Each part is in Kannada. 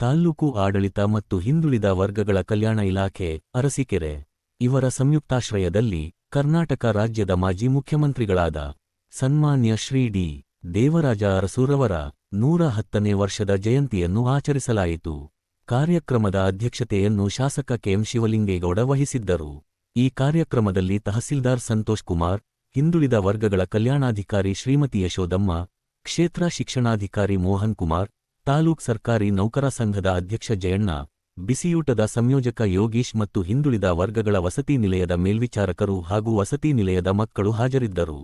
ತಾಲ್ಲೂಕು ಆಡಳಿತ ಮತ್ತು ಹಿಂದುಳಿದ ವರ್ಗಗಳ ಕಲ್ಯಾಣ ಇಲಾಖೆ, ಅರಸಿಕೆರೆ. ಇವರ ಸಂಯುಕ್ತಾಶ್ರಯದಲ್ಲಿ ಕರ್ನಾಟಕ ರಾಜ್ಯದ ಮಾಜಿ ಮುಖ್ಯಮಂತ್ರಿಗಳಾದ ಸನ್ಮಾನ್ಯ ಶ್ರೀ ಡಿ. ದೇವರಾಜ ಅರಸೂರವರ ನೂರ ಹತ್ತನೇ ವರ್ಷದ ಜಯಂತಿಯನ್ನು ಆಚರಿಸಲಾಯಿತು. ಕಾರ್ಯಕ್ರಮದ ಅಧ್ಯಕ್ಷತೆಯನ್ನು ಶಾಸಕ ಕೆಎಂ ಶಿವಲಿಂಗೇಗೌಡ ವಹಿಸಿದ್ದರು. ಈ ಕಾರ್ಯಕ್ರಮದಲ್ಲಿ ತಹಸೀಲ್ದಾರ್ ಸಂತೋಷ್ ಕುಮಾರ್, ಹಿಂದುಳಿದ ವರ್ಗಗಳ ಕಲ್ಯಾಣಾಧಿಕಾರಿ ಶ್ರೀಮತಿ ಯಶೋದಮ್ಮ, ಕ್ಷೇತ್ರ ಶಿಕ್ಷಣಾಧಿಕಾರಿ ಮೋಹನ್ ಕುಮಾರ್ ತಾಲೂಕ್ ಸರ್ಕಾರಿ ನೌಕರ ಸಂಘದ ಅಧ್ಯಕ್ಷ ಜಯಣ್ಣ, ಬಿಸಿಯೂಟದ ಸಂಯೋಜಕ ಯೋಗೀಶ್ ಮತ್ತು ಹಿಂದುಳಿದ ವರ್ಗಗಳ ವಸತಿ ನಿಲಯದ ಮೇಲ್ವಿಚಾರಕರು ಹಾಗೂ ವಸತಿ ನಿಲಯದ ಮಕ್ಕಳು ಹಾಜರಿದ್ದರು.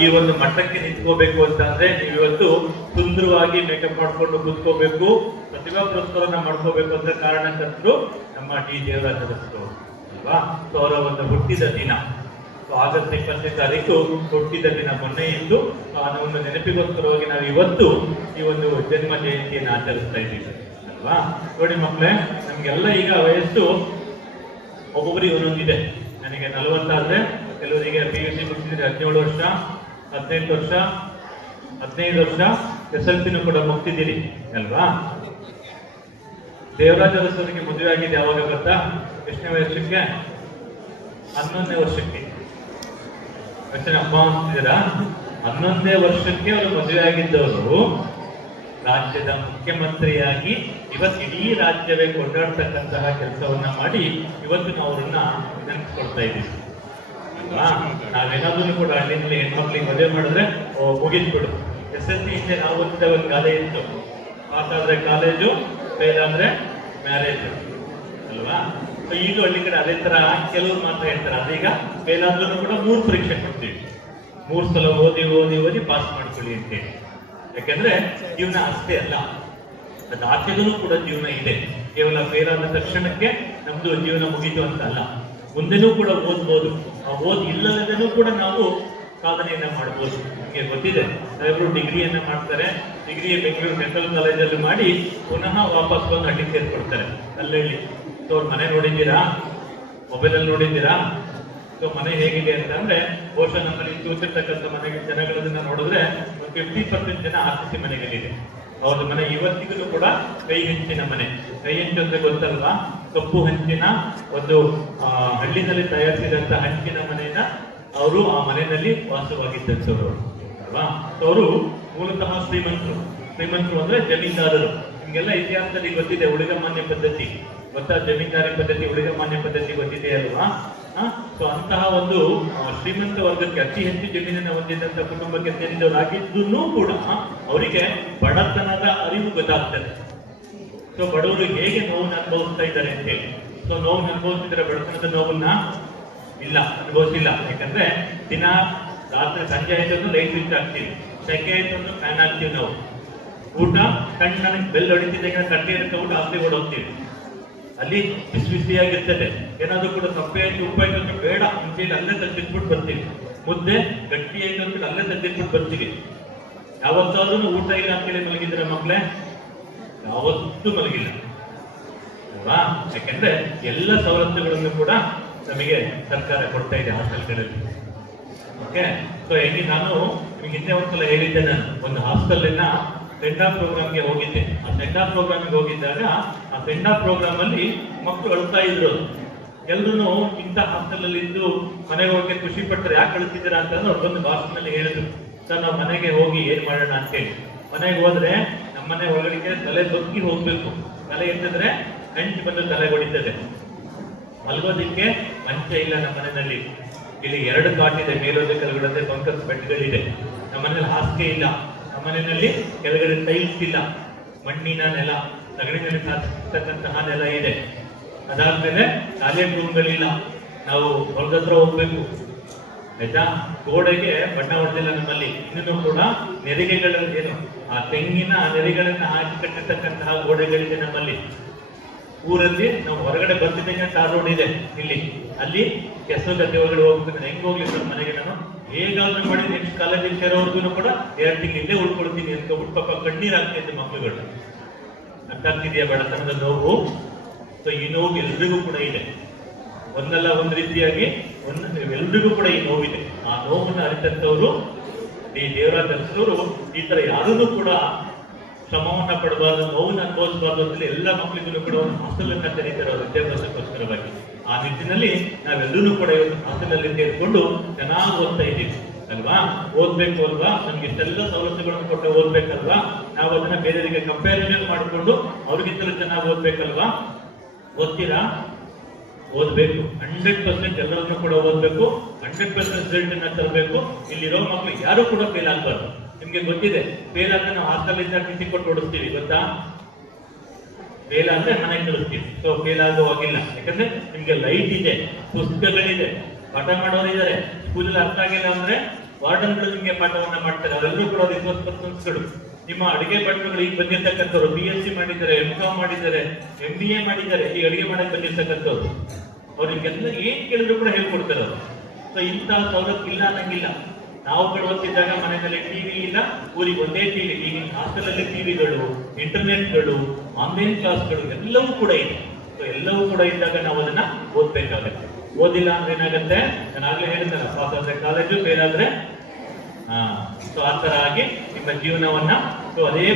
ಈ ಒಂದು ಮಟ್ಟಕ್ಕೆ ನಿಂತ್ಕೋಬೇಕು ಅಂತ ಅಂದ್ರೆ ನೀವು ಇವತ್ತು ಸುಂದರವಾಗಿ ಮೇಕಪ್ ಮಾಡ್ಕೊಂಡು ಕೂತ್ಕೋಬೇಕು ಪ್ರತಿಭಾ ಪುರಸ್ಕಾರನ ಮಾಡ್ಕೋಬೇಕು ಅಂತ ಕಾರಣಕರ್ತರು ನಮ್ಮ ಡಿ ದೇವರಾಜ ಅಲ್ವಾ? ಸೊ ಅವರ ಒಂದು ಹುಟ್ಟಿದ ದಿನ. ಸೊ ಆಗಸ್ಟ್ ಇಪ್ಪತ್ತನೇ ತಾರೀಕು ಹುಟ್ಟಿದ ದಿನ ಮೊನ್ನೆ ಎಂದು ಒಂದು ನೆನಪಿಗೋಸ್ಕರವಾಗಿ ನಾವು ಇವತ್ತು ಈ ಒಂದು ಜನ್ಮ ಜಯಂತಿಯನ್ನು ಆಚರಿಸ್ತಾ ಇದ್ದೀವಿ. ಅಲ್ವಾ? ನೋಡಿ ಮಕ್ಕಳೇ, ನಮ್ಗೆಲ್ಲ ಈಗ ವಯಸ್ಸು ಒಬ್ಬೊಬ್ಬರಿಗೆ ಒಂದೊಂದಿದೆ. ನನಗೆ ನಲವತ್ತಾದ್ರೆ ಕೆಲವರಿಗೆ ಪಿ ಯು ಸಿ ಮುಗಿಸಿದ್ರೆ ಹದಿನೇಳು ವರ್ಷ ಹದಿನೆಂಟು ವರ್ಷ, ಹದಿನೈದು ವರ್ಷ ಎಸ್ ಎಲ್ ಸಿನೂ ಕೂಡ ಮುಗ್ತಿದ್ದೀರಿ ಅಲ್ವಾ? ದೇವರಾಜ ಅರಸರಿಗೆ ಮದುವೆ ಆಗಿದೆ ಯಾವಾಗ ಗೊತ್ತಾ? ಎಷ್ಟನೇ ವರ್ಷಕ್ಕೆ? ಹನ್ನೊಂದನೇ ವರ್ಷಕ್ಕೆ. ಅಷ್ಟೇ ಅಪ್ಪ ಅಂತಿದ್ದೀರಾ? ಹನ್ನೊಂದನೇ ವರ್ಷಕ್ಕೆ ಅವರು ಮದುವೆ ಆಗಿದ್ದವರು ರಾಜ್ಯದ ಮುಖ್ಯಮಂತ್ರಿಯಾಗಿ ಇವತ್ತು ಇಡೀ ರಾಜ್ಯವೇ ಕೊಂಡಾಡ್ತಕ್ಕಂತಹ ಕೆಲಸವನ್ನ ಮಾಡಿ ಇವತ್ತು ನಾವು ಅವರನ್ನ ನೆನೆಸ್ಕೊಳ್ತಾ ಇದ್ದೀವಿ. ಅಲ್ವಾ ಕೂಡ ಹಳ್ಳಿನಲ್ಲಿ ಹೆಣ್ಮಕ್ಳಿಗೆ ಮದುವೆ ಮಾಡಿದ್ರೆ ಮುಗಿದ್ಬಿಡು. ಎಸ್ ಎಲ್ ಸಿ ಹಿಂದೆ ನಾವು ಓದಿದ ಒಂದು ಕಾಲೇ ಇತ್ತು. ಪಾಸ್ ಆದ್ರೆ ಕಾಲೇಜು, ಫೇಲ್ ಆದ್ರೆ ಮ್ಯಾರೇಜ್. ಅಲ್ವಾ? ಸೊ ಈಗ ಹಳ್ಳಿ ಕಡೆ ಅದೇ ತರ ಕೆಲವ್ರು ಮಾತ್ರ ಹೇಳ್ತಾರೆ. ಅದೀಗ ಫೇಲ್ ಆದ್ರೂ ಕೂಡ ಮೂರು ಪರೀಕ್ಷೆ ಕೊಡ್ತೀವಿ. ಮೂರ್ ಸಲ ಓದಿ ಓದಿ ಓದಿ ಪಾಸ್ ಮಾಡ್ಕೊಳ್ಳಿ ಅಂತೇಳಿ. ಯಾಕಂದ್ರೆ ಜೀವನ ಅಷ್ಟೇ ಅಲ್ಲ. ಅದಾಚೆಗೂ ಕೂಡ ಜೀವನ ಇದೆ. ಕೇವಲ ಫೇಲ್ ಆದ ತಕ್ಷಣಕ್ಕೆ ನಮ್ದು ಜೀವನ ಮುಗೀತು ಅಂತ ಅಲ್ಲ. ಮುಂದೆನೂ ಕೂಡ ಓದ್ಬೋದು. ಆ ಓದ್ ಕೂಡ ನಾವು ಸಾಧನೆಯನ್ನ ಮಾಡ್ಬೋದು. ನಿಮಗೆ ಗೊತ್ತಿದೆ ಕೆಲವರು ಡಿಗ್ರಿಯನ್ನ ಮಾಡ್ತಾರೆ, ಡಿಗ್ರಿ ಬೆಂಗಳೂರು ಡೆಂಟಲ್ ಕಾಲೇಜಲ್ಲಿ ಮಾಡಿ ಪುನಃ ವಾಪಸ್ ಬಂದು ಹಳ್ಳಿ ಸೇರ್ಕೊಡ್ತಾರೆ ಅಲ್ಲೇಳಿ ಸೊ ಅವ್ರ ಮನೆ ನೋಡಿದ್ದೀರಾ? ಮೊಬೈಲಲ್ಲಿ ನೋಡಿದ್ದೀರಾ? ಸೊ ಮನೆ ಹೇಗಿದೆ ಅಂತಂದ್ರೆ, ಬಹುಶಃ ನಮ್ಮಲ್ಲಿ ತೋರಿಸಿರ್ತಕ್ಕಂಥ ಮನೆಗೆ ಜನಗಳನ್ನ ನೋಡಿದ್ರೆ ಒಂದು ಫಿಫ್ಟಿ ಪರ್ಸೆಂಟ್ ಜನ ಆರ್ ಸಿ ಸಿ ಮನೆಗಳಿದೆ ಅವ್ರ ಮನೆ ಇವತ್ತಿಗೂ ಕೂಡ ಕೈ ಹೆಂಚಿನ ಮನೆ. ಕೈ ಹೆಂಚು ಅಂತ ಗೊತ್ತಲ್ವಾ? ಕಪ್ಪು ಹಂಚಿನ ಒಂದು ಹಳ್ಳಿನಲ್ಲಿ ತಯಾರಿಸಿದಂತ ಹಂಚಿನ ಮನೆಯನ್ನ ಅವರು ಆ ಮನೆಯಲ್ಲಿ ವಾಸವಾಗಿದ್ದವರು ಅಲ್ವಾ? ಅವರು ಮೂಲತಃ ಶ್ರೀಮಂತರು. ಶ್ರೀಮಂತರು ಅಂದ್ರೆ ಜಮೀನ್ದಾರರು. ನಿಮ್ಗೆಲ್ಲ ಇತಿಹಾಸದಲ್ಲಿ ಗೊತ್ತಿದೆ, ಉಳಿದ ಮಾನ್ಯ ಪದ್ಧತಿ. ಗೊತ್ತಾ? ಜಮೀನ್ದಾರಿ ಪದ್ಧತಿ, ಉಳಿದ ಮಾನ್ಯ ಪದ್ಧತಿ ಗೊತ್ತಿದೆ ಅಲ್ವಾ? ಸೊ ಅಂತಹ ಒಂದು ಶ್ರೀಮಂತ ವರ್ಗಕ್ಕೆ ಅತಿ ಹೆಚ್ಚು ಜಮೀನನ್ನು ಹೊಂದಿದಂತ ಕುಟುಂಬಕ್ಕೆ ಸೇರಿದವರಾಗಿದ್ದೂ ಕೂಡ ಅವರಿಗೆ ಬಡತನದ ಅರಿವು ಗೊತ್ತಾಗ್ತದೆ. ಸೊ ಬಡವರು ಹೇಗೆ ನೋವನ್ನು ಅನುಭವಿಸ್ತಾ ಇದ್ದಾರೆ ಅಂತ ಹೇಳಿ. ಸೊ ನೋವನ್ನು ಅನುಭವಿಸಿದ್ರೆ ಬಡತನದ ನೋವನ್ನ ಇಲ್ಲ, ಅನುಭವಿಸಿಲ್ಲ. ಯಾಕಂದ್ರೆ ದಿನ ರಾತ್ರಿ ಸಂಜೆ ಆಯ್ತು ಲೈಟ್ ಸ್ವಿಚ್ ಹಾಕ್ತೀವಿ. ಸೆಕೆ ಆಯ್ತು ಫ್ಯಾನ್ ಹಾಕ್ತೀವಿ ನಾವು. ಊಟ, ಕಣ್ಣು ನನಗೆ ಬೆಲ್ ಹೊಡಿತಿದ್ದೆ ಕಟ್ಟೆ ಇರುತ್ತೆ, ಊಟ ಆಸ್ತಿ ಓಡೋಗ್ತೀವಿ ಅಲ್ಲಿ ಬಿಸಿ ಬಿಸಿಯಾಗಿರ್ತದೆ. ಏನಾದ್ರೂ ಕೂಡ ಸಪ್ಪೆ ಆಯ್ತು, ಉಪ್ಪು ಆಯ್ತು ಅಂದ್ರೆ ಬೇಡ ಮುಂಚೆಯಲ್ಲಿ ಅಲ್ಲೇ ತಂದಿಟ್ಬಿಟ್ಟು ಬರ್ತೀವಿ. ಮುದ್ದೆ ಗಟ್ಟಿ ಆಯ್ತು ಅಂತ ಅಲ್ಲೇ ತಂದಿಟ್ಬಿಟ್ಟು ಬರ್ತೀವಿ. ಯಾವತ್ತಾದ್ರೂ ಊಟ ಇಲ್ಲ ಅಂತೇಳಿ ಮಲಗಿದ್ರೆ ಮಕ್ಕಳೇ ಯಾವತ್ತೂ ಮಲಗಿಲ್ಲ. ಅಲ್ವಾ? ಯಾಕೆಂದ್ರೆ ಎಲ್ಲ ಸವಲತ್ತುಗಳನ್ನು ಕೂಡ ನಮಗೆ ಸರ್ಕಾರ ಕೊಡ್ತಾ ಇದೆ ಹಾಸ್ಟೆಲ್ಗಳಲ್ಲಿ. ಓಕೆ? ಸೊ ಹೇಗೆ ನಾನು ನಿಮಗೆ ಹಿಂದೆ ಒಂದ್ಸಲ ಹೇಳಿದ್ದೆ ನಾನು. ಒಂದು ಹಾಸ್ಟೆಲ್ನ ಆಫ್ ಪ್ರೋಗ್ರಾಮ್ಗೆ ಹೋಗಿದ್ದೆ. ಆ ಸೆಂಡಾ ಪ್ರೋಗ್ರಾಮ್ಗೆ ಹೋಗಿದ್ದಾಗ ಆ ಸೆಂಡಾ ಪ್ರೋಗ್ರಾಮ್ ಅಲ್ಲಿ ಮಕ್ಕಳು ಅಳ್ತಾ ಇದ್ರು. ಎಲ್ರು ಇಂಥ ಹಾಸ್ಟೆಲ್ ಇದ್ದು ಮನೆಗೆ ಹೋಗಿ ಖುಷಿ ಪಟ್ಟರೆ ಯಾಕೆ ಕಳಿಸಿದ್ದೀರಾ ಅಂತಂದ್ರೆ ಅವ್ರು ಬಂದು ಭಾಷಣದಲ್ಲಿ ಹೇಳಿದ್ರು. ಸರ್, ನಾವು ಮನೆಗೆ ಹೋಗಿ ಏನ್ ಮಾಡೋಣ ಅಂತೇಳಿ. ಮನೆಗೆ ಹೋದ್ರೆ ನಮ್ಮನೆ ಒಳಗಡೆ ತಲೆ ಬಗ್ಗಿ ಹೋಗ್ಬೇಕು. ತಲೆ ಎತ್ತಿದ್ರೆ ಗಂಟು ಬಂದು ತಲೆ ಹೊಡಿತದೆ. ಮಲ್ಗೋದಿಕ್ಕೆ ಮಂಚ ಇಲ್ಲ ನಮ್ಮ ಮನೆಯಲ್ಲಿ. ಇಲ್ಲಿ ಎರಡು ಕಾಟ್ ಇದೆ ಮೇಲೋದೆ ಕೆಳಗಡೆ ಬಂಕಸ್ ಬೆಡ್ಗಳಿದೆ ನಮ್ಮ ಮನೇಲಿ ಹಾಸಿಗೆ ಇಲ್ಲ. ನಮ್ಮ ಮನೆಯಲ್ಲಿ ಕೆಳಗಡೆ ಟೈಲ್ಸ್ ಇಲ್ಲ. ಮಣ್ಣಿನ ನೆಲ ತಗಡಿನಲ್ಲಿ ಸಾಕಂತಹ ನೆಲ ಇದೆ. ಅದಾದ್ಮೇಲೆ ಟಾಯ್ಲೆಟ್ ರೂಮ್ಗಳಿಲ್ಲ ನಾವು ಹೊಲದತ್ರ ಹೋಗ್ಬೇಕು. ಆಯ್ತಾ? ಗೋಡೆಗೆ ಬಣ್ಣ ಹೊಡೆದಿಲ್ಲ ನಮ್ಮಲ್ಲಿ. ಇನ್ನೂ ಕೂಡ ನೆರಿಗೆಗಳ ಏನು? ಆ ತೆಂಗಿನ ನೆರಿಗಳನ್ನ ಹಾಕಿ ಕಟ್ಟಿರ್ತಕ್ಕಂತಹ ಗೋಡೆಗಳಿದೆ ನಮ್ಮಲ್ಲಿ. ಊರಲ್ಲಿ ನಾವು ಹೊರಗಡೆ ಬರ್ತಿದ್ದಂಗೆ ಟಾರ್ ರೋಡ್ ಇದೆ. ಇಲ್ಲಿ. ಅಲ್ಲಿ ಕೆಸರು ಗದ್ದೆ ಒಳಗಡೆ ಹೋಗ್ಬೇಕು ಹೆಂಗ್ ಹೋಗ್ಲಿ ಸರ್ ಮನೆಗೆ ನಾನು? ಹೇಗಾದ್ರೂ ಮಾಡಿ ನೆಕ್ಸ್ಟ್ ಕಾಲೇಜಿಗೆ ಸೇರೋವರೆಗೂ ಕೂಡ ಎರಡು ತಿಂಗಳು ಇಲ್ಲೇ ಉಳ್ಕೊಳ್ತೀನಿ ಅಂತ ಪಾಪ ಕಣ್ಣೀರ್ ಆಗ್ತಿದ್ದೆ ಮಕ್ಕಳುಗಳು ಅರ್ಥ ಆಗ್ತಿದೆಯಾ ಬಡತನದ ನೋವು? ಸೊ ಈ ನೋವು ಎಲ್ರಿಗೂ ಕೂಡ ಇದೆ. ಒಂದಲ್ಲ ಒಂದು ರೀತಿಯಾಗಿ ಎಲ್ರಿಗೂ ಕೂಡ ಈ ನೋವಿದೆ. ಆ ನೋವನ್ನು ಅರಿತಂತವರು ಈ ದೇವರಾಜ ಅರಸರವರು ಈ ತರ ಯಾರನ್ನೂ ಕೂಡ ಶ್ರಮವನ್ನ ಪಡಬಾರ್ದು ನೋವನ್ನ ಅನುಭವಿಸಬಾರ್ದು ಅಂತ ಎಲ್ಲ ಮಕ್ಕಳಿಗೂ ಕೂಡ ಒಂದು ಹಾಸ್ಟೆಲ್ ಅನ್ನ ಕರೀತಾರೆ ಅವ್ರ ವಿದ್ಯಾಭ್ಯಾಸಕ್ಕೋಸ್ಕರವಾಗಿ. ಆ ನಿಟ್ಟಿನಲ್ಲಿ ನಾವೆಲ್ಲರೂ ಕೂಡ ಇವತ್ತು ಹಾಸ್ಟೆಲ್ ಅಲ್ಲಿ ಚೆನ್ನಾಗಿ ಓದ್ತಾ ಇದ್ದೀವಿ. ಅಲ್ವಾ? ಓದ್ಬೇಕು ಅಲ್ವಾ? ನಮ್ಗೆ ಇಷ್ಟೆಲ್ಲ ಸವಲತ್ತುಗಳನ್ನು ಕೊಟ್ಟು ಓದ್ಬೇಕಲ್ವಾ? ನಾವು ಅದನ್ನ ಬೇರೆಯವರಿಗೆ ಕಂಪ್ಯಾರಿಸನ್ ಮಾಡಿಕೊಂಡು ಅವ್ರಿಗಿಂತಲೂ ಚೆನ್ನಾಗಿ ಓದ್ಬೇಕಲ್ವಾ? ಓದ್ತೀರಾ? ಓದ್ಬೇಕು ಹಂಡ್ರೆಡ್ ಪರ್ಸೆಂಟ್ ಎಲ್ಲರನ್ನೂ ಕೂಡ ಓದಬೇಕು ಹಂಡ್ರೆಡ್ ಪರ್ಸೆಂಟ್ ರಿಸಲ್ಟ್ ಅನ್ನ ತರಬೇಕು. ಇಲ್ಲಿರೋ ಮಕ್ಕಳು ಯಾರು ಕೂಡ ಫೇಲ್ ಆಗ್ಬಾರ್ದು. ನಿಮ್ಗೆ ಗೊತ್ತಿದೆ ಫೇಲ್ ಆದ್ರೆ ನಾವು ಹಾಸ್ಟೆಲ್ ಇಂದ ಟಿಸಿ ಕೊಟ್ಟು ಓಡಿಸ್ತೀವಿ, ಗೊತ್ತಾ? ಫೇಲ್ ಆದ್ರೆ ಹಣ ಕಳಿಸ್ತೀವಿ. ಸೊ ಫೇಲ್ ಆಗುವಾಗಿಲ್ಲ ಯಾಕಂದ್ರೆ ನಿಮ್ಗೆ ಲೈಟ್ ಇದೆ, ಪುಸ್ತಕಗಳಿದೆ, ಪಾಠ ಮಾಡೋರಿದ್ದಾರೆ. ಸ್ಕೂಲಲ್ಲಿ ಅರ್ಥ ಆಗಿಲ್ಲ ಅಂದ್ರೆ ವಾರ್ಡನ್ಗಳು ನಿಮ್ಗೆ ಪಾಠವನ್ನ ಮಾಡ್ತಾರೆ. ಅವರೆಲ್ಲರೂ ಕೂಡ ರಿಸೋರ್ಸ್ ಪರ್ಸನ್ಸ್ಗಳು ನಿಮ್ಮ ಅಡಿಗೆ ಭಟ್ರುಗಳು ಈಗ ಬಂದಿರ್ತಕ್ಕಂಥವ್ರು ಬಿ ಎಸ್ ಸಿ ಮಾಡಿದ್ದಾರೆ ಎಂ ಕಾಮ್ ಮಾಡಿದ್ದಾರೆ ಎಂ ಬಿ ಎ ಮಾಡಿದ್ದಾರೆ ಈ ಅಡಿಗೆ ಮಾಡಕ್ ಬಂದಿರ್ತಕ್ಕಂಥವ್ರು ಅವ್ರಿಗೆಲ್ಲ ಏನ್ ಕೇಳಿದ್ರು ಕೂಡ ಹೇಳ್ಕೊಡ್ತಾರೆ ಅವರು. ಸೊ ಇಂತಹ ಸೌಲಭ್ಯ ಇಲ್ಲ ಅನ್ನಂಗಿಲ್ಲ. ನಾವು ಓದ್ತಿದ್ದಾಗ ಮನೆಯಲ್ಲಿ ಟಿವಿ ಇಲ್ಲ, ಊರಿಗೆ ಒಂದೇ ಟಿವಿ ಈಗಿನ ಹಾಸ್ಟೆಲ್ ಅಲ್ಲಿ ಟಿವಿಗಳು ಇಂಟರ್ನೆಟ್ಗಳು ಆನ್ಲೈನ್ ಕ್ಲಾಸ್ಗಳು ಎಲ್ಲವೂ ಕೂಡ ಇದೆ ಸೊ ಎಲ್ಲವೂ ಕೂಡ ಇದ್ದಾಗ ನಾವು ಅದನ್ನ ಓದ್ಬೇಕಾಗತ್ತೆ. ಓದಿಲ್ಲ ಅಂದ್ರೆ ಏನಾಗುತ್ತೆ? ನಾನು ಆಗ್ಲೇ ಪಾಸ್ ಆದ್ರೆ ಕಾಲೇಜು ಹಾ ಸೊ ಆ ತರ ಆಗಿ ನಿಮ್ಮ ಜೀವನವನ್ನ ಸೊ ಅದೇ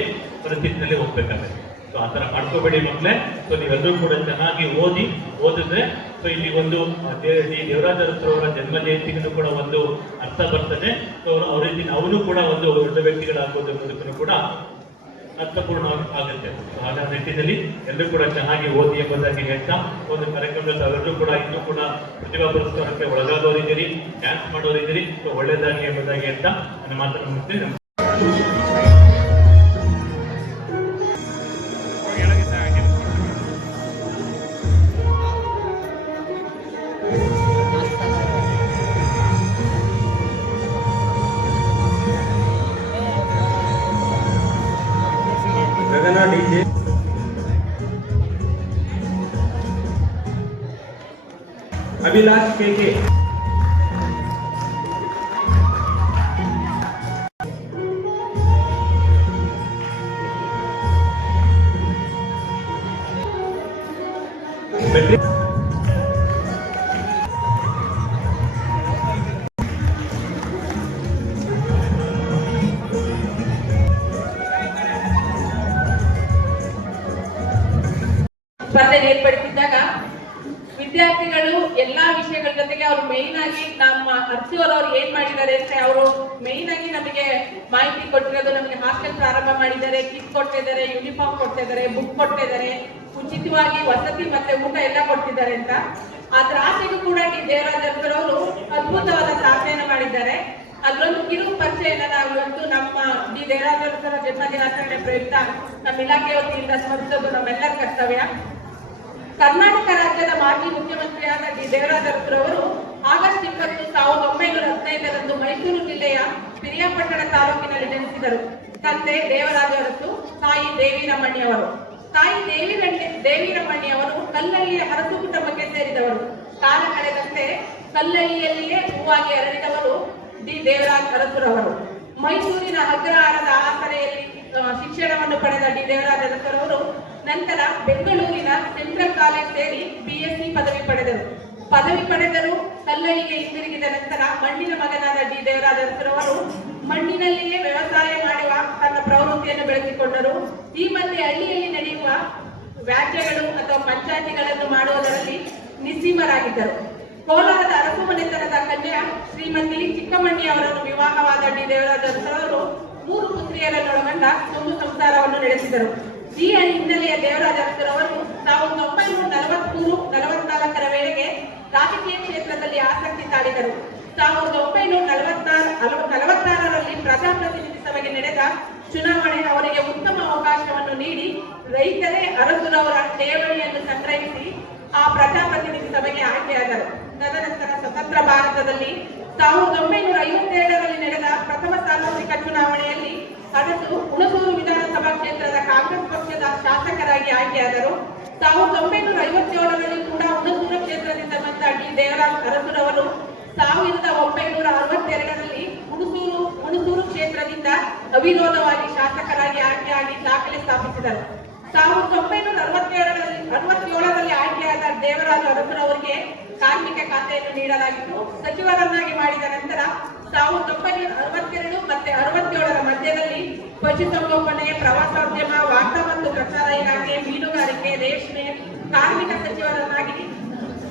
ಪರಿಸ್ಥಿತಿನಲ್ಲಿ ಹೋಗ್ಬೇಕಾಗುತ್ತೆ. ಸೊ ಆ ತರ ಮಾಡ್ಕೋಬೇಡಿ ಮಕ್ಕಳೇ ಸೊ ನೀವೆಲ್ಲರೂ ಕೂಡ ಚೆನ್ನಾಗಿ ಓದಿ, ಓದಿದ್ರೆ ಸೊ ಇಲ್ಲಿ ಒಂದು ದೇವರಾಜರತ್ರವರ ಜನ್ಮ ಜಯಂತಿಗೂ ಕೂಡ ಒಂದು ಅರ್ಥ ಬರ್ತದೆ. ಸೊ ಅವರು ರೀತಿ ಅವನು ಕೂಡ ಒಂದು ದೊಡ್ಡ ವ್ಯಕ್ತಿಗಳಾಗ್ಬೋದು ಅನ್ನೋದಕ್ಕೂ ಕೂಡ ಅರ್ಥಪೂರ್ಣ ಆಗುತ್ತೆ. ಆದ ನಿಟ್ಟಿನಲ್ಲಿ ಎಲ್ಲರೂ ಕೂಡ ಚೆನ್ನಾಗಿ ಓದಿ ಎಂಬುದಾಗಿ ಹೇಳ್ತಾ ಒಂದು ಕಾರ್ಯಕ್ರಮದಲ್ಲಿ ಅವರೆಲ್ಲರೂ ಕೂಡ ಇನ್ನೂ ಕೂಡ ಪ್ರತಿಭಾ ಪುರಸ್ಕಾರಕ್ಕೆ ಒಳಗಾದವರಿದ್ದೀರಿ ಡ್ಯಾನ್ಸ್ ಮಾಡೋರಿದ್ದೀರಿ, ಸೊ ಒಳ್ಳೇದಾಗಿ ಎಂಬುದಾಗಿ ಹೇಳ್ತಾ, ನನ್ನ ಮಾತನ್ನು ಮುಗಿಸ್ತೀನಿ. ಅಭಿಲಾಷ್ ಕೆ ಕೆ ಬೆಟ್ರಿ ವಿದ್ಯಾರ್ಥಿಗಳು ಎಲ್ಲಾ ವಿಷಯಗಳ ಜೊತೆಗೆ ಅವರು ಮೇಯ್ನ್ ಆಗಿ ನಮ್ಮ ಅವರು ಅವ್ರು ಏನ್ ಮಾಡಿದ್ದಾರೆ ಅಂದ್ರೆ ಅವರು ಮೇನ್ ಆಗಿ ನಮಗೆ ಮಾಹಿತಿ ಕೊಟ್ಟಿರೋದು ನಮಗೆ ಹಾಸ್ಟೆಲ್ ಪ್ರಾರಂಭ ಮಾಡಿದ್ದಾರೆ ಕಿಟ್ ಕೊಡ್ತಾ ಇದ್ದಾರೆ ಯೂನಿಫಾರ್ಮ್ ಕೊಡ್ತಾ ಬುಕ್ ಕೊಡ್ತಾ ಇದ್ದಾರೆ, ಉಚಿತವಾಗಿ ವಸತಿ ಮತ್ತೆ ಊಟ ಎಲ್ಲ ಕೊಡ್ತಿದ್ದಾರೆ ಅಂತ. ಅದ್ರ ಆಸೆಗೂ ಕೂಡ ಡಿ ದೇವರಾಜ್ ಅವರು ಅದ್ಭುತವಾದ ಸಾಧನೆಯನ್ನು ಮಾಡಿದ್ದಾರೆ. ಅದರಲ್ಲೂ ಕಿರು ಪರಿಚಯನ ನಾವು ಇವತ್ತು ನಮ್ಮ ಡಿ ದೇವರಾಜರ ಜನ್ಮ ದಿನಾಚರಣೆ ಪ್ರಯುಕ್ತ ನಮ್ಮ ಇಲಾಖೆ ವತಿಯಿಂದ ಸ್ಮರಿಸೋದು ನಮ್ಮೆಲ್ಲರ ಕರ್ತವ್ಯ. ಕರ್ನಾಟಕ ರಾಜ್ಯದ ಮಾಜಿ ಮುಖ್ಯಮಂತ್ರಿಯಾದ ಡಿ. ದೇವರಾಜರವರು ಆಗಸ್ಟ್ ಇಪ್ಪತ್ತು ಸಾವಿರದ ಒಂಬೈನೂರ ಹದಿನೈದರಂದು ಮೈಸೂರು ಜಿಲ್ಲೆಯ ಪಿರಿಯಾಪಟ್ಟಣ ತಾಲೂಕಿನಲ್ಲಿ ಜನಿಸಿದರು. ತಂದೆ ದೇವರಾಜ ಅರಸು, ತಾಯಿ ದೇವಿ ಅವರು. ತಾಯಿ ದೇವಿ ದೇವಿ ಅವರು ಕಲ್ಲಳ್ಳಿಯ ಹರಸು ಕುಟುಂಬಕ್ಕೆ ಸೇರಿದವರು. ಕಾಲ ಕಳೆದಂತೆ ಕಲ್ಲಳ್ಳಿಯಲ್ಲಿಯೇ ಹೂವಾಗಿ ಅರಳಿದವರು ಡಿ. ದೇವರಾಜ್ ಅರಸುರವರು. ಮೈಸೂರಿನ ಅಗ್ರಹಾರದ ಆಸರೆಯಲ್ಲಿ ಶಿಕ್ಷಣವನ್ನು ಪಡೆದ ಡಿ ದೇವರಾಜ ಅವರು ನಂತರ ಬೆಂಗಳೂರಿನ ಸೆಂಟ್ರಲ್ ಕಾಲೇಜ್ ಸೇರಿ ಬಿಎಸ್ಸಿ ಪದವಿ ಪಡೆದರು. ಪದವಿ ಪಡೆದರು ಕಲ್ಲಳಿಗೆ ಹಿಂದಿರುಗಿದ ನಂತರ ಮಣ್ಣಿನ ಮಗನಾದ ಡಿ ದೇವರಾಜ ಅವರು ಮಣ್ಣಿನಲ್ಲಿಯೇ ವ್ಯವಸಾಯ ಮಾಡುವ ತನ್ನ ಪ್ರವೃತ್ತಿಯನ್ನು ಬೆಳೆಸಿಕೊಂಡರು. ಈ ಮಧ್ಯೆ ಹಳ್ಳಿಯಲ್ಲಿ ನಡೆಯುವ ವ್ಯಾಜ್ಯಗಳು ಅಥವಾ ಪಂಚಾಯಿತಿಗಳನ್ನು ಮಾಡುವುದರಲ್ಲಿ ನಿಸ್ಸೀಮರಾಗಿದ್ದರು. ಕೋಲಾರದ ಅರಸು ಮನೆತನದ ಕನ್ಯಾ ಶ್ರೀಮತಿ ಚಿಕ್ಕಮಣ್ಣಿ ಅವರನ್ನು ವಿವಾಹವಾದ ಡಿ ದೇವರಾಜ ಅರಸರವರು ಮೂರು ಪುತ್ರಿಯರನ್ನೊಳಗೊಂಡ ಒಂದು ಸಂಸಾರವನ್ನು ನಡೆಸಿದರು. ಈ ಹಿನ್ನೆಲೆಯ ದೇವರಾಜ ಅರಸರವರು ಸಾವಿರದ ಒಂಬೈನೂರ ನಲವತ್ಮೂರು, ನಲವತ್ನಾಲ್ಕರ ವೇಳೆಗೆ ರಾಜಕೀಯ ಕ್ಷೇತ್ರದಲ್ಲಿ ಆಸಕ್ತಿ ತಾಳಿದರು. ಸಾವಿರದ ಒಂಬೈನೂರ ನಲವತ್ತಾರು ನಲವತ್ತಾರರಲ್ಲಿ ಪ್ರಜಾಪ್ರತಿನಿಧಿ ಸಭೆಗೆ ನಡೆದ ಚುನಾವಣೆ ಅವರಿಗೆ ಉತ್ತಮ ಅವಕಾಶವನ್ನು ನೀಡಿ ರೈತರೇ ಅರಸುರವರ ಠೇವಣಿಯನ್ನು ಸಂಗ್ರಹಿಸಿ ಆ ಪ್ರಜಾಪ್ರತಿನಿಧಿ ಸಭೆಗೆ ಆಯ್ಕೆಯಾದರು. ತದನಂತರ ಸ್ವತಂತ್ರ ಭಾರತದಲ್ಲಿ ಸಾವಿರದ ಒಂಬೈನೂರ ನಡೆದ ಪ್ರಥಮ ಸಾರ್ವತ್ರಿಕ ಚುನಾವಣೆಯಲ್ಲಿ ಸದಸ್ಯರು ಹುಣಸೂರು ವಿಧಾನಸಭಾ ಕ್ಷೇತ್ರದ ಕಾಂಗ್ರೆಸ್ ಪಕ್ಷದ ಶಾಸಕರಾಗಿ ಆಯ್ಕೆಯಾದರು. ಸಾವಿರದ ಒಂಬೈನೂರ ಐವತ್ತೇಳರಲ್ಲಿ ಕೂಡ ಹುಣಸೂರು ಕ್ಷೇತ್ರದಿಂದ ಬಂದ ಡಿ. ದೇವರಾಜ್ ಅರಸುರವರು ಸಾವಿರದ ಒಂಬೈನೂರ ಅರವತ್ತೆರಡರಲ್ಲಿ ಹುಣಸೂರು ಹುಣಸೂರು ಕ್ಷೇತ್ರದಿಂದ ಅವಿರೋಧವಾಗಿ ಶಾಸಕರಾಗಿ ಆಯ್ಕೆಯಾಗಿ ದಾಖಲೆ ಸ್ಥಾಪಿಸಿದರು. ಸಾವಿರದ ಒಂಬೈನೂರ ಅರವತ್ತೇಳರಲ್ಲಿ ಅರವತ್ತೇಳರಲ್ಲಿ ಆಯ್ಕೆಯಾದ ದೇವರಾಜ ಅರಸರವರಿಗೆ ಕಾರ್ಮಿಕ ಖಾತೆಯನ್ನು ನೀಡಲಾಗಿತ್ತು. ಸಚಿವರನ್ನಾಗಿ ಮಾಡಿದ ನಂತರ ಸಾವಿರದ ಒಂಬೈನೂರ ಅರವತ್ತೆರಡು ಮತ್ತೆ ಅರವತ್ತೇಳರ ಮಧ್ಯದಲ್ಲಿ ಪಶುಸಂಗೋಪನೆ ಪ್ರವಾಸೋದ್ಯಮ, ವಾರ್ತಾ ಮತ್ತು ಪ್ರಚಾರ ಇಲಾಖೆ, ಮೀನುಗಾರಿಕೆ, ರೇಷ್ಮೆ ಕಾರ್ಮಿಕ ಸಚಿವರನ್ನಾಗಿ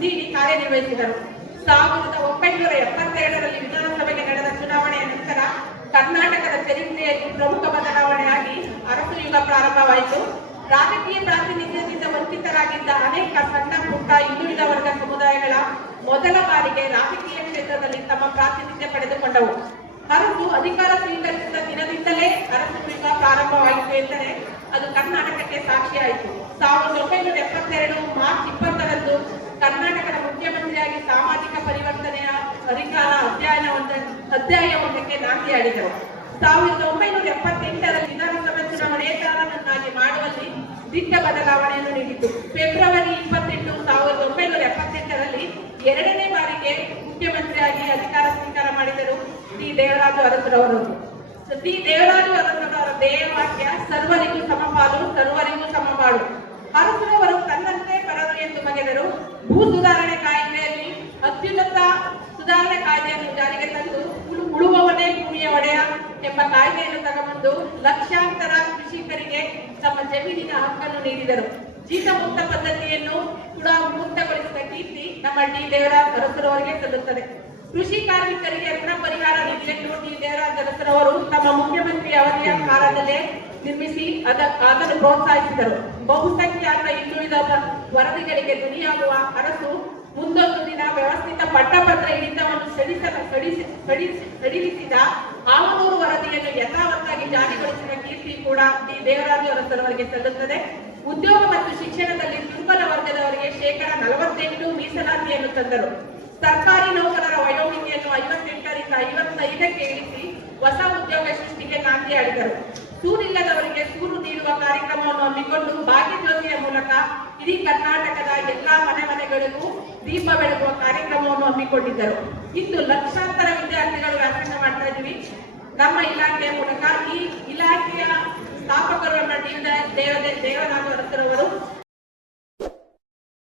ನೀಡಿ ಕಾರ್ಯನಿರ್ವಹಿಸಿದರು. ಸಾವಿರದ ಒಂಬೈನೂರ ಎಪ್ಪತ್ತೆರಡರಲ್ಲಿ ವಿಧಾನಸಭೆಗೆ ನಡೆದ ಚುನಾವಣೆಯ ನಂತರ ಕರ್ನಾಟಕದ ಚರಿತ್ರೆಯಲ್ಲಿ ಪ್ರಮುಖ ಬದಲಾವಣೆಯಾಗಿ ಅರಸು ಯುಗ ಪ್ರಾರಂಭವಾಯಿತು. ರಾಜಕೀಯ ಪ್ರಾತಿನಿಧ್ಯದಿಂದ ವಂಚಿತರಾಗಿದ್ದ ಅನೇಕ ಸಣ್ಣ ಪುಟ್ಟ ಹಿಂದುಳಿದ ವರ್ಗ ಸಮುದಾಯಗಳ ಮೊದಲ ಬಾರಿಗೆ ರಾಜಕೀಯ ಕ್ಷೇತ್ರದಲ್ಲಿ ತಮ್ಮ ಪ್ರಾತಿನಿಧ್ಯ ಪಡೆದುಕೊಂಡವು. ಅರಸು ಅಧಿಕಾರ ಸ್ವೀಕರಿಸಿದ ದಿನದಿಂದಲೇ ಅರಸು ಯುಗ ಪ್ರಾರಂಭವಾಯಿತು ಎಂದರೆ ಅದು ಕರ್ನಾಟಕಕ್ಕೆ ಸಾಕ್ಷಿಯಾಯಿತು. ಸಾವಿರದ ಒಂಬೈನೂರ ಎಪ್ಪತ್ತೆರಡು ಮಾರ್ಚ್ ಇಪ್ಪತ್ತರಂದು ಕರ್ನಾಟಕದ ಮುಖ್ಯಮಂತ್ರಿಯಾಗಿ ಸಾಮಾಜಿಕ ಪರಿವರ್ತನೆಯ ಅಧಿಕಾರ ಅಧ್ಯಯನವೊಂದ ಅಧ್ಯಾಯವೊಂದಕ್ಕೆ ನಾಂದಿಯಾಡಿದರು ಸಾವಿರದ ಒಂಬೈನೂರ ಎಪ್ಪತ್ತೆಂಟರಲ್ಲಿ ವಿಧಾನಸಭೆ ದಿಟ್ಟ ಬದಲಾವಣೆಯನ್ನು ನೀಡಿತು ಫೆಬ್ರವರಿ ಇಪ್ಪತ್ತೆಂಟು ಸಾವಿರದ ಒಂಬೈನೂರ ಎಪ್ಪತ್ತೆಂಟರಲ್ಲಿ ಎರಡನೇ ಬಾರಿಗೆ ಮುಖ್ಯಮಂತ್ರಿಯಾಗಿ ಅಧಿಕಾರ ಸ್ವೀಕಾರ ಮಾಡಿದರು ಡಿ ದೇವರಾಜು ಅರಸರವರು. ಡಿ ದೇವರಾಜು ಅರಸರವರ ಧ್ಯೇಯವಾಕ್ಯ ಸರ್ವರಿಗೂ ಸಮಪಾಲು, ಸರ್ವರಿಗೂ ಸಮಪಾಡು ಅರಸರವರು ತನ್ನಂತೆ ಪರರು ಎಂದು ಮಗೆದರು. ಭೂ ಸುಧಾರಣೆ ಕಾಯ್ದೆಯಲ್ಲಿ, ಅತ್ಯುನ್ನತ ಸುಧಾರಣೆ ಕಾಯ್ದೆಯನ್ನು ಜಾರಿಗೆ ತಂದು ಉಳು- ಉಳುವವನೇ ಭೂಮಿಯ ಒಡೆಯ. ಎಂಬ ಕಾಯ್ದೆಯನ್ನು ತಗೊಂಡು ಲಕ್ಷಾಂತರ ಕೃಷಿಕರಿಗೆ ತಮ್ಮ ಜಮೀನಿನ ಹಕ್ಕನ್ನು ನೀಡಿದರು. ಜೀತ ಮುಕ್ತ ಪದ್ಧತಿಯನ್ನು ಕೂಡ ಮುಕ್ತಗೊಳಿಸಿದ ಕೀರ್ತಿ ನಮ್ಮ ಡಿ. ದೇವರಾಜ್ ಅರಸರವರಿಗೆ ಸಲ್ಲುತ್ತದೆ. ಕೃಷಿ ಕಾರ್ಮಿಕರಿಗೆ ಋಣ ಪರಿಹಾರ ನಿಧಿಯನ್ನು ಡಿ. ದೇವರಾಜ್ ಅರಸರವರು ತಮ್ಮ ಮುಖ್ಯಮಂತ್ರಿ ಅವಧಿಯ ಕಾಲದಲ್ಲೇ ನಿರ್ಮಿಸಿ ಅದ, ಅದನ್ನು ಪ್ರೋತ್ಸಾಹಿಸಿದರು. ಬಹುಸಂಖ್ಯಾತ ಹಿಂದುಳಿದ ವರದಿಗಳಿಗೆ ಧ್ವನಿಯಾಗುವ ಅರಸು ಮುಂದೊಂದು ದಿನ ವ್ಯವಸ್ಥಿತ ಪಟ್ಟಪತ್ರ ಹಿಡಿತವನ್ನು ಸಡಿಸಲ ಸಡಿಸಿ ಸಡಿಸಿ ಸಡಿಲಿಸಿದ ಆವನೂರು ವರದಿಯನ್ನು ಯಥಾವತ್ತಾಗಿ ಜಾರಿಗೊಳಿಸಿದ ಕೀರ್ತಿ ಕೂಡ ಡಿ. ದೇವರಾಜು ಅರಸರವರಿಗೆ ಸಲ್ಲುತ್ತದೆ ಉದ್ಯೋಗ ಮತ್ತು ಶಿಕ್ಷಣದಲ್ಲಿ ದುರ್ಬಲ ವರ್ಗದವರಿಗೆ ಶೇಕಡ ನಲವತ್ತೆಂಟು ಮೀಸಲಾತಿಯನ್ನು ತಂದರು. ಸರ್ಕಾರಿ ನೌಕರರ ವಯೋಮಿತಿಯನ್ನು ಐವತ್ತೆಂಟರಿಂದ ಐವತ್ತೈದಕ್ಕೆ ಇಳಿಸಿ ಹೊಸ ಉದ್ಯೋಗ ಸೃಷ್ಟಿಗೆ ನಾಂದಿಯಾಡಿದರು ಸೂರಿಲ್ಲದವರಿಗೆ ಸೂರು ನೀಡುವ ಕಾರ್ಯಕ್ರಮವನ್ನು ಹಮ್ಮಿಕೊಂಡು ಭಾಗ್ಯಜ್ಯೋತಿಯ ಮೂಲಕ ಇಡೀ ಕರ್ನಾಟಕದ ಎಲ್ಲಾ ಮನೆ ಮನೆಗಳಿಗೂ ದೀಪ ಬೆಳಗುವ ಕಾರ್ಯಕ್ರಮವನ್ನು ಹಮ್ಮಿಕೊಂಡಿದ್ದರು. ಇಂದು ಲಕ್ಷಾಂತರ ವಿದ್ಯಾರ್ಥಿಗಳು ವ್ಯಾಸಂಗ ಮಾಡ್ತಾ ಇದ್ದೀವಿ. ನಮ್ಮ ಇಲಾಖೆಯ ಮೂಲಕ ಈ ಇಲಾಖೆಯ ಸ್ಥಾಪಕರು ನಮ್ಮ ಡಿ ದೇವ ದೇವರಾಜ ಅರಸರವರು